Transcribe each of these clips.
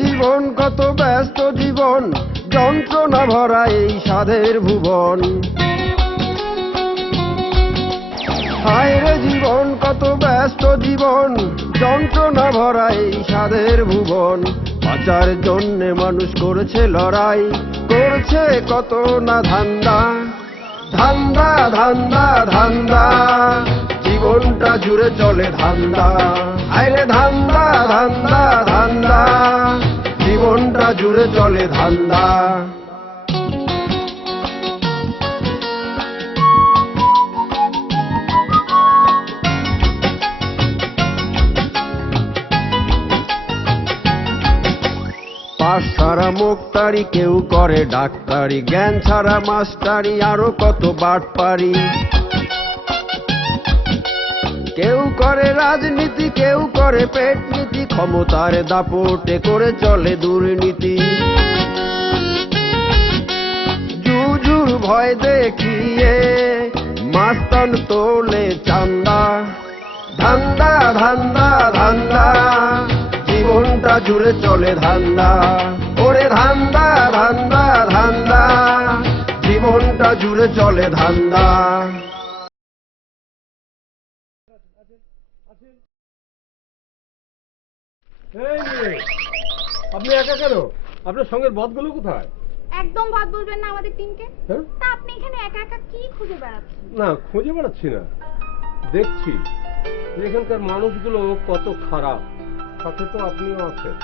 জীবন কত ব্যস্ত জীবন, যন্ত্রণা ভরা এই সাধের ভুবন। হায় রে জীবন কত ব্যস্ত জীবন, যন্ত্রণা ভরা এই সাধের ভুবন। বাঁচার জন্যে মানুষ করছে লড়াই, করছে কত না ধান্দা। ধান্দা ধান্দা ধান্দা, জীবনটা জুড়ে চলে ধান্দা। হায় রে ধান্দা ধান্দা ধান্দা, জীবনটা জুড়ে চলে ধান্দা। পাশ ছাড়া মুক্তারি, কেউ করে ডাক্তারি, জ্ঞান ছাড়া মাস্টারি, আরো কত বাটপারি। কেউ করে রাজনীতি, কেউ করে পেট নীতি, ক্ষমতার দাপটে করে চলে দুর্নীতি। জুজুর ভয় দেখিয়ে মাস্তান তোলে চান্দা। ধান্দা ধান্দা ধান্দা, জীবনটা জুড়ে চলে ধান্দা। ওরে ধান্দা ধান্দা ধান্দা, জীবনটা জুড়ে চলে ধান্দা। আপনি একা কেন? আপনার সঙ্গের বদগুলো কোথায়? একদম বাদ বলবেন না আমাদের টিমকে। তা আপনি এখানে একা একা কি খুঁজে বেড়াচ্ছেন? না, খুঁজে বেড়াচ্ছি না, দেখছি যে এখানকার মানুষগুলো কত খারাপ। সাথে তো আপনিও আছেন।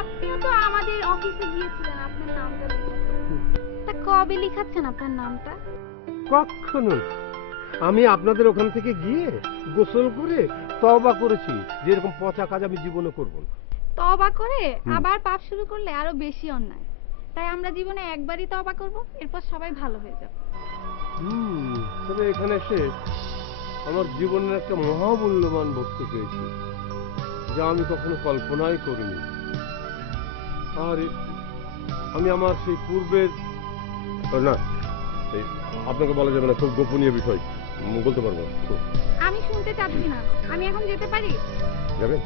আপনিও তো আমাদের অফিসে গিয়েছিলেন, আপনার নামটা লিখাচ্ছেন। তা কবে লিখাচ্ছেন আপনার নামটা? কখনো আমি আপনাদের ওখান থেকে গিয়ে গোসল করে তওবা করেছি যে এরকম পচা কাজ আমি জীবনে করব না। তওবা করে আবার পাপ শুরু করলে আরো বেশি অন্যায়। তাই আমরা জীবনে একবারই তওবা করব, এরপর সবাই ভালো হয়ে যাবে। তবে এখানে এসে আমার জীবনের একটা মহামূল্যবান বস্তু পেয়েছি, যা আমি কখনো কল্পনাই করিনি। আর আমি আমার সেই পূর্বের, না আপনাকে বলা যাবে না, খুব গোপনীয় বিষয়, বলতে পারবো না। আমি শুনতে চাচ্ছি না, আমি এখন যেতে পারি? যাবেন?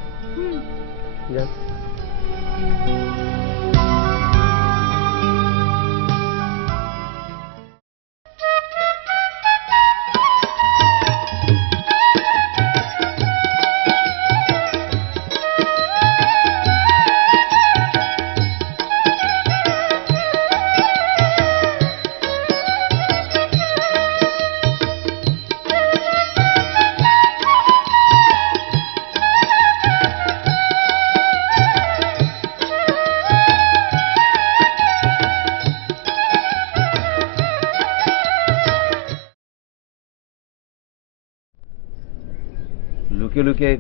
যান। লুকিয়ে লুকিয়ে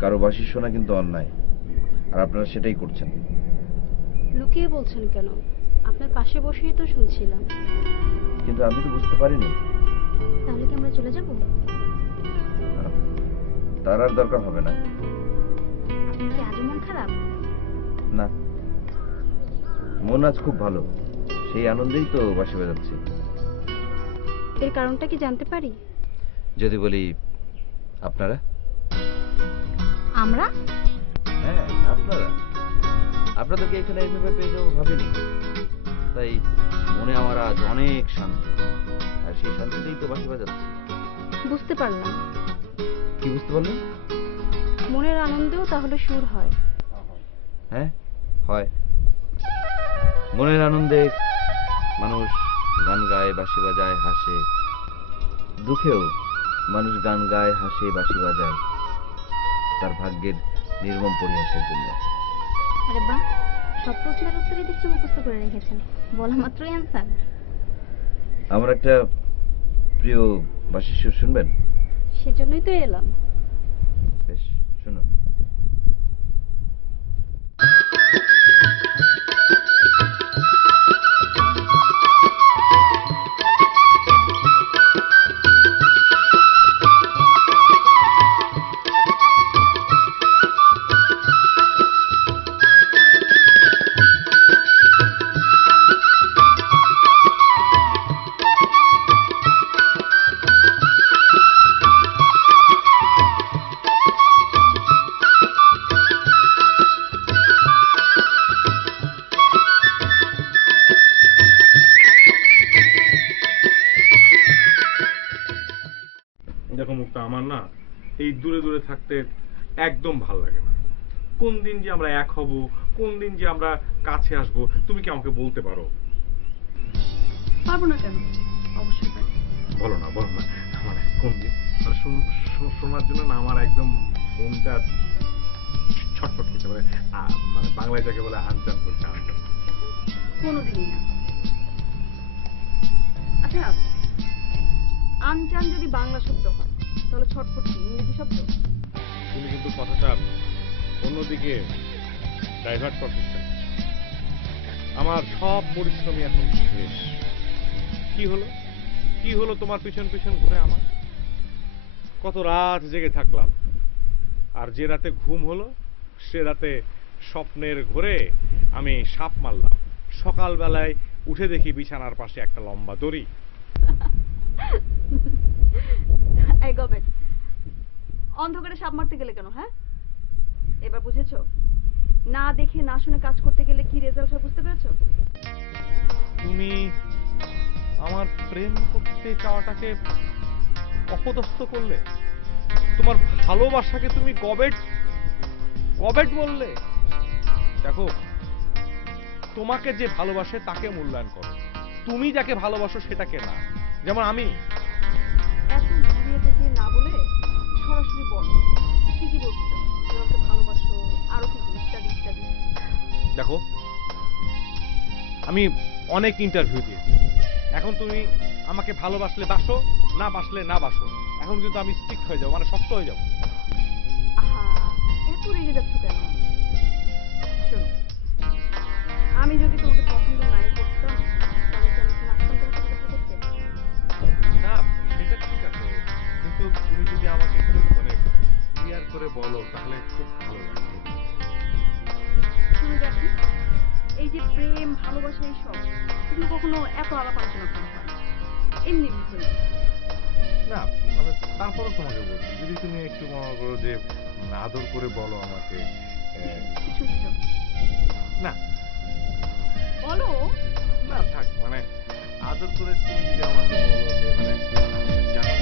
কারো বাঁশি শোনা কিন্তু অন্যায়, আর আপনারা সেটাই করছেন। লুকিয়ে বলছেন কেন? আপনার পাশে বসেই তো শুনছিলাম। কিন্তু আমি তো বুঝতে পারিনি। তাহলে কি আমরা চলে যাব? তার আর দরকার হবে না। আপনি কি আজ মন খারাপ? না, মন আজ খুব ভালো, সেই আনন্দেই তো বাঁশি বাজাচ্ছি। এর কারণটা কি জানতে পারি? যদি বলি আপনারা? আমরা? হ্যাঁ আপনারা। আপনাদেরকে এখানে এইভাবে পেয়ে যাবো ভাবিনি, তাই মনে আমার আজ অনেক শান্তি, আর সেই শান্তিতেই তো বাঁশি বাজাচ্ছি। বুঝতে পারলাম। কি বুঝতে পারলেন? মনের আনন্দেও তাহলে সুর হয়? হ্যাঁ হয়। মনের আনন্দে মানুষ গান গায়, বাঁশি বাজায়, হাসে। দুঃখেও মানুষ গান গায়, হাসে, বাঁশি বাজায় তার ভাগ্যের নির্মম পরিহাসের জন্য। আরে বাহ, সব প্রশ্নের উত্তরই দেখছি মুখস্থ করে রেখেছেন, বলা মাত্রই অ্যান্সার। আমার একটা প্রিয় বাঁশির সুর শুনবেন? সেজন্যই তো এলাম। বেশ, শুনুন। কিন্তু আমার না এই দূরে দূরে থাকতে একদম ভাল লাগে না। কোন দিন যে আমরা এক হব, কোন দিন যে আমরা কাছে আসব, তুমি কি আমাকে বলতে পারো? পারবো না কেন, অবশ্যই পারি। বলো না, বলো না, মানে কোন দিন? মানে শোনার জন্য না আমার একদম মনটা ছটফট করছে, মানে বাংলায় যাকে বলে আনচান করছে। কোনোদিনই না। আচ্ছা, আনচান যদি বাংলা শব্দ হয় তাহলে ছটফট কি ইংরেজি শব্দ? তুমি কিন্তু কথাটা অন্যদিকে ডাইভার্ট করতে চাও। আমার সব পরিশ্রমী এখন শেষ। কি হলো, কি হলো তোমার পিছন পিছন ঘুরে? আমার কত রাত জেগে থাকলাম, আর যে রাতে ঘুম হলো সে রাতে স্বপ্নের ঘোরে আমি সাপ মারলাম। সকালবেলায় উঠে দেখি বিছানার পাশে একটা লম্বা দড়ি। এই গবেট, অন্ধকারে সাপ মারতে গেলে কেন? হ্যাঁ, এবার বুঝেছো? না দেখে না শুনে কাজ করতে গেলে কি রেজাল্ট হয় বুঝতে পেরেছো? তুমি আমার প্রেম করতে চাওয়াটাকে অপদস্থ করলে, তোমার ভালোবাসাকে তুমি গবেট গবেট বললে। দেখো, তোমাকে যে ভালোবাসে তাকে মূল্যায়ন করো, তুমি যাকে ভালোবাসো সেটাকে না। যেমন আমি। এত ঘুরিয়ে পেঁচিয়ে না বলে সরাসরি বলো কি কি বলতে চাও। তুমি আমাকে ভালোবাসো, আরো কিছু ইত্যাদি ইত্যাদি। দেখো, আমি অনেক ইন্টারভিউ দিয়েছি। এখন তুমি আমাকে ভালোবাসলে বাসো, না বাসলে না বাসো। এখন কিন্তু আমি স্ট্রিক্ট হয়ে যাবো, মানে শক্ত হয়ে যাবো। আহা, এত রেগে যাচ্ছ কেন? শোনো, আমি যদি তোমাকে পছন্দ নাই করতাম তাহলে কি আমি কি আসতাম তোমার সাথে দেখা করতে? না, সেটা ঠিক আছে, কিন্তু তুমি যদি আমাকে একটু মানে ক্লিয়ার করে বলো তাহলে খুব ভালো লাগবে। শুনে দেখি, এই যে প্রেম ভালোবাসা এইসব এগুলো কখনো এত আলাপ আলোচনা করা হয় না, এমনি এমনি হয়ে যায়। না, মানে তারপরও তোমাকে বলছি, যদি তুমি একটু মনে করো যে আদর করে বলো আমাকে। শুনতে চাও? না বলো। না, থাক, মানে আদর করে তুমি যদি আমাকে বলো যে মানে জানো।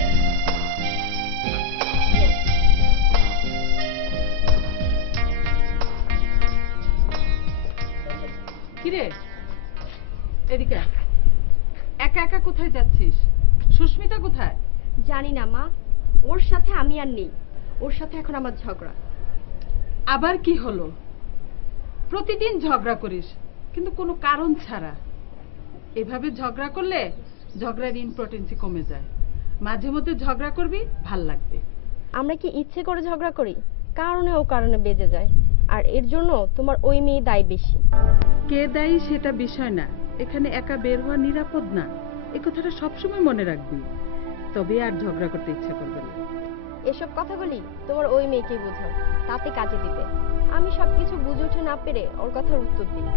কিরে, এদিকে আয়। একা একা কোথায় যাচ্ছিস? সুস্মিতা কোথায়? জানি না মা, ওর সাথে আমি আর নেই, ওর সাথে এখন আমার ঝগড়া। আবার কি হলো? প্রতিদিন ঝগড়া করিস, কিন্তু কোনো কারণ ছাড়া। এভাবে ঝগড়া করলে ঝগড়ার ইম্পর্টেন্সই কমে যায়। মাঝে মধ্যে ঝগড়া করবি, ভাল লাগবে। আমরা কি ইচ্ছে করে ঝগড়া করি? কারণে ও কারণে বেজে যায়, আর এর জন্য তোমার ওই মেয়ে দায় বেশি। কে দায়ী সেটা বিষয় না, এখানে একা বের হওয়া নিরাপদ না, এ কথাটা সবসময় মনে রাখবি। তবে আর ঝগড়া করতে ইচ্ছা করবে না। এসব কথাগুলি তোমার ওই মেয়েকেই বোঝাও, তাতে কাজে দিবে। আমি সবকিছু বুঝে উঠে না পেরে ওর কথার উত্তর দিই।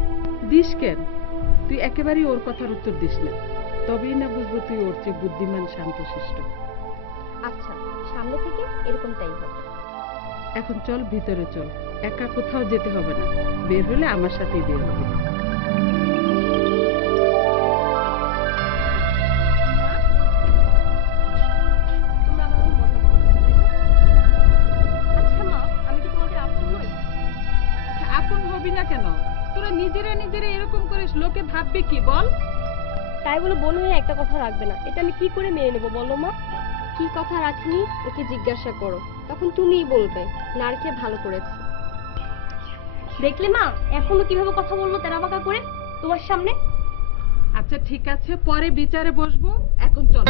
দিস কেন? তুই একেবারেই ওর কথার উত্তর দিস না, তবেই না বুঝবো তুই ওর চেয়ে বুদ্ধিমান, শান্তশিষ্ট। আচ্ছা, সামনে থেকে এরকমটাই হবে। এখন চল, ভিতরে চল, একা কোথাও যেতে হবে না, বের হলে আমার সাথেই বের হবে। আচ্ছা মা, আমি কি তোমাদের আপন নই? আপন হবি না কেন? তোরা নিজেরা নিজেরা এরকম করিস, লোকে ভাববে কি বল? তাই বলে বোন হয়ে একটা কথা রাখবে না, এটা আমি কি করে মেনে নেবো বলো মা? কি কথা রাখিনি ওকে জিজ্ঞাসা করো, তখন তুমিই বলবে না রেখে ভালো করেছে। দেখলে মা, এখনো কিভাবে কথা বললো তেরাবাঁকা করে তোমার সামনে। আচ্ছা ঠিক আছে, পরে বিচারে বসবো, এখন চল।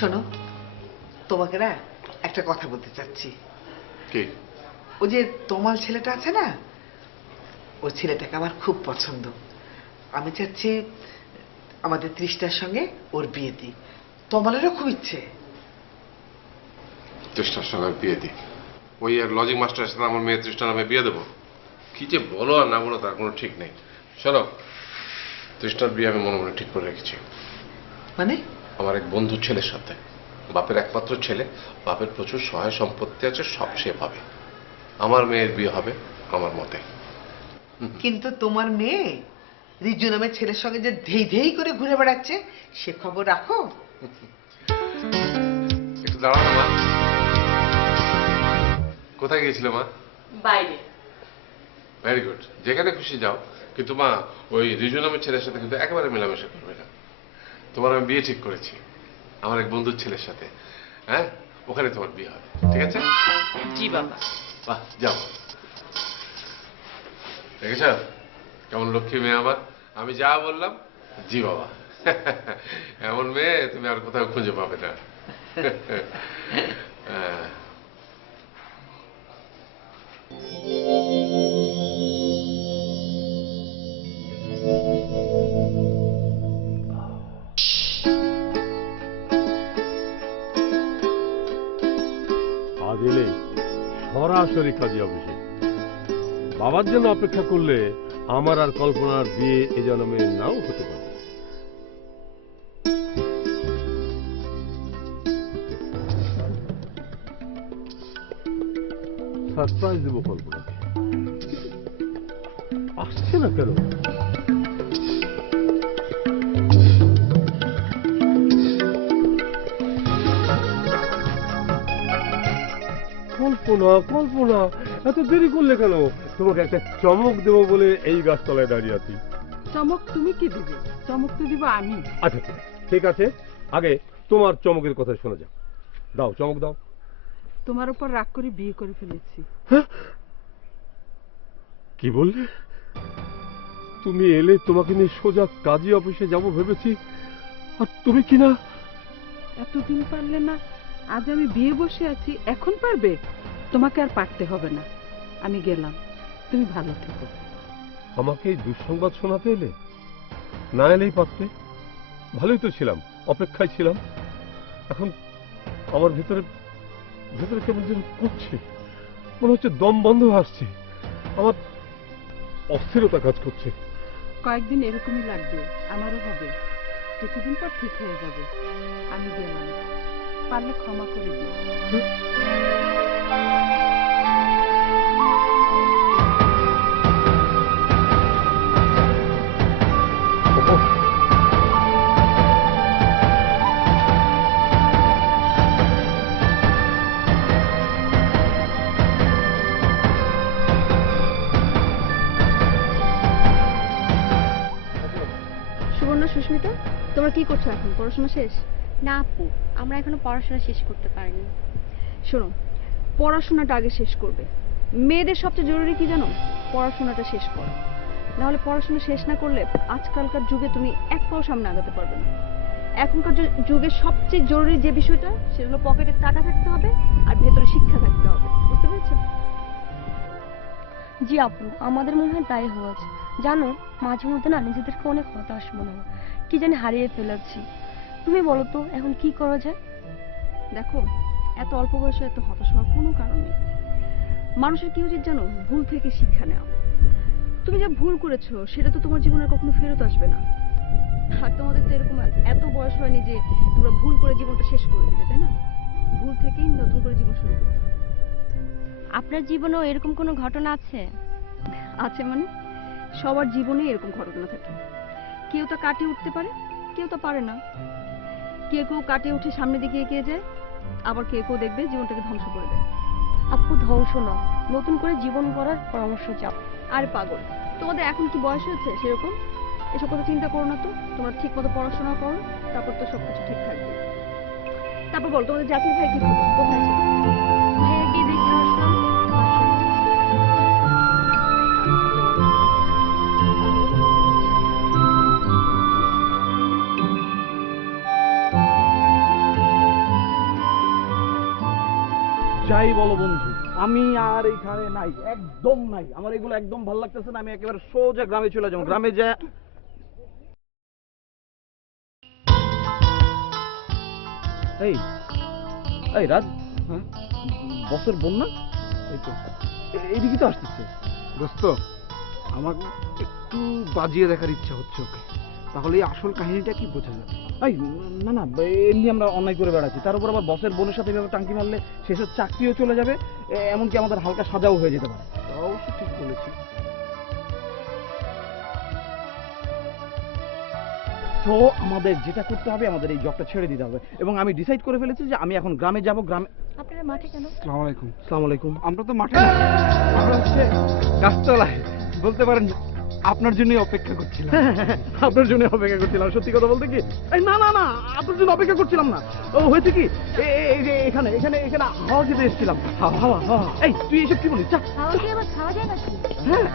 শোনো, তোমাকে না একটা কথা বলতে চাচ্ছি। কি? ও যে তমাল ছেলেটা আছে না, ওই ছেলেটাকে আমার খুব পছন্দ। আমি চাচ্ছি আমাদের তৃষ্ণার সঙ্গে ওর বিয়ে দিই। তমালেরও খুব ইচ্ছে। তৃষ্ণার সঙ্গে বিয়ে দিই? ওই এক লজিক মাস্টারের সাথে আমার মেয়ে তৃষ্ণা নামে বিয়ে দেবো? কি যে বলো আর না বলো তার কোনো ঠিক নেই। শোনো, তৃষ্ণার বিয়ে আমি মনে মনে ঠিক করে রেখেছি। মানে? আমার এক বন্ধুর ছেলের সাথে, বাপের একমাত্র ছেলে, বাপের প্রচুর সহায় সম্পত্তি আছে, সব সে পাবে। আমার মেয়ের বিয়ে হবে আমার মতে। কিন্তু তোমার মেয়ে রিজু নামের ছেলের সঙ্গে যে ধেই ধেই করে ঘুরে বেড়াচ্ছে, সে খবর রাখো। একটু দাঁড়াও না মা। কোথায় গিয়েছিল মা? বাইরে। ভেরি গুড, যেখানে খুশি যাও, কিন্তু মা ওই রিজু নামের ছেলের সাথে কিন্তু একেবারে মেলামেশা করবে না। তোমার আমি বিয়ে ঠিক করেছি আমার এক বন্ধুর ছেলের সাথে। হ্যাঁ, ওখানে তোমার বিয়ে হবে, ঠিক আছে? জি বাবা। বাহ, যাও। দেখেছ কেমন লক্ষ্মী মেয়ে আমার? আমি যা বললাম জি বাবা। এমন মেয়ে তুমি আর কোথাও খুঁজে পাবে না। হ্যাঁ। আজ এলে সরাসরি কাজী অফিসে। বাবার জন্য অপেক্ষা করলে আমার আর কল্পনার বিয়ে এ জন্মে নাও হতে পারে। সারপ্রাইজ দেবো কল্পনাকে। আসছে না কেন? কল্পনা, কল্পনা, এত দেরি করলে কেন? তোমাকে একটা চমক দেবো বলে এই গাছতলায় দাঁড়িয়ে আছি। চমক তুমি কি দিবে? চমক তো দিব আমি। আচ্ছা ঠিক আছে, আগে তোমার চমকের কথা শোনা যাক। দাও, চমক দাও। তোমার উপর রাগ করে বিয়ে করে ফেলেছি। কি বললে? তুমি এলে তোমাকে নিয়ে সোজা কাজী অফিসে যাব ভেবেছি, আর তুমি কি না? এতদিন পারলে না, আজ আমি বিয়ে বসে আছি, এখন পারবে? তোমাকে আর পারতে হবে না, আমি গেলাম, তুমি ভালো থেকো। আমাকে এই দুঃসংবাদ শোনাতে এলে? না এলেই পারতে, ভালোই তো ছিলাম, অপেক্ষায় ছিলাম। এখন আমার ভেতরে ভেতরে কেমন যেন করছে, মনে হচ্ছে দম বন্ধ হয়ে আসছে, আমার অস্থিরতা কাজ করছে। কয়েকদিন এরকমই লাগবে, আমারও হবে, কিছুদিন পর ঠিক হয়ে যাবে। আমি গেলাম, পারলে ক্ষমা করে দিও। সুবর্ণা, সুস্মিতা, তোমরা কি করছো এখন? পড়াশোনা শেষ? না আপু, আমরা এখনো পড়াশোনা শেষ করতে পারিনি। শোনো, পড়াশোনাটা আগে শেষ করবে। মেয়েদের সবচেয়ে জরুরি কি জানো? পড়াশোনাটা শেষ করা। নাহলে পড়াশোনা শেষ না করলে আজকালকার যুগে তুমি এক পাও সামনে আগাতে পারবে না। এখনকার যুগে সবচেয়ে জরুরি যে বিষয়টা, সেটা হলো পকেটে টাকা থাকতে হবে আর ভেতরে শিক্ষা থাকতে হবে। বুঝতে পেরেছো? জি আপু, আমাদের মনে হয় তাই হয়েছে। জানো, মাঝে মধ্যে না নিজেদেরকে অনেক হতাশ মনে হয়, কি জানি হারিয়ে ফেলেছি। তুমি বলো তো এখন কি করা যায়? দেখো, এত অল্প বয়সে এত হতাশ হওয়ার কোনো কারণ নেই। মানুষের কি উচিত জানো? ভুল থেকে শিক্ষা নেওয়া। তুমি যা ভুল করেছো সেটা তো তোমার জীবনে কখনো ফেরত আসবে না। আর তোমাদের তো এরকম এত বয়স হয়নি যে তোমরা ভুল করে জীবনটা শেষ করে দিবে, তাই না? ভুল থেকেই নতুন করে জীবন শুরু করতে হবে। আপনার জীবনেও এরকম কোনো ঘটনা আছে? আছে মানে? সবার জীবনে এরকম ঘটনা থাকে। কেউ তা কাটিয়ে উঠতে পারে, কেউ তা পারে না। কেউ কেউ কাটিয়ে উঠে সামনের দিকে এগিয়ে যায়, আবার কেউ কেউ দেখবে জীবনটাকে ধ্বংস করে দেয়। আপু, ধ্বংস না, নতুন করে জীবন গড়ার পরামর্শ চাও। আর পাগল, তোমাদের এখন কি বয়স হয়েছে সেরকম? এসব কথা চিন্তা করো না তো। তোমরা ঠিক মতো পড়াশোনা করো, তারপর তো সবকিছু ঠিক থাকবে। তারপর বল, তোমাদের জাতির ভাই কি খবর? কোথায় ছিল? ভাইয়া কি দেখতে আসলাম? যাই বলো বন্ধু, আমি আর এখানে নাই, একদম নাই। আমার এগুলো একদম ভালো লাগতেছে না। আমি একেবারে সোজা গ্রামে চলে যাবো। গ্রামে যা এই এই রাজ, হ্যাঁ বছর বোন না? এই তো এইদিকে তো আসতেছে। দোস্ত আমার একটু বাজিয়ে দেখার ইচ্ছা হচ্ছে ওকে, তাহলে এই আসল কাহিনীটা কি বোঝা যাবে। এই না না, এমনি আমরা অন্যায় করে বেড়াচ্ছি, তার উপর আবার বসের বোনের সাথে এভাবে টাঙ্কি মারলে শেষের চাকরিও চলে যাবে, এমনকি আমাদের হালকা সাজাও হয়ে যেতে পারে। অবশ্য ঠিক বলেছি। তো আমাদের যেটা করতে হবে, আমাদের এই জবটা ছেড়ে দিতে হবে, এবং আমি ডিসাইড করে ফেলেছি যে আমি এখন গ্রামে যাব। গ্রামে আপনারা মাঠে কেন? আসসালামু আলাইকুম। আসসালামু আলাইকুম। আমরা তো মাঠে না, আমরা হচ্ছে গাছতলায়, বলতে পারেন আপনার জন্যই অপেক্ষা করছিলাম। আপনার জন্য অপেক্ষা করছিলাম, সত্যি কথা বলতে কি, এই না না না, আপনার জন্য অপেক্ষা করছিলাম না। ও হয়েছে কি, এই যে এখানে এখানে এখানে হাওয়া খেতে এসেছিলাম। হাওয়া হাওয়া, এই তুই এসব কি বলিস? খাওয়া কি আবার খাওয়া যায় নাকি? হ্যাঁ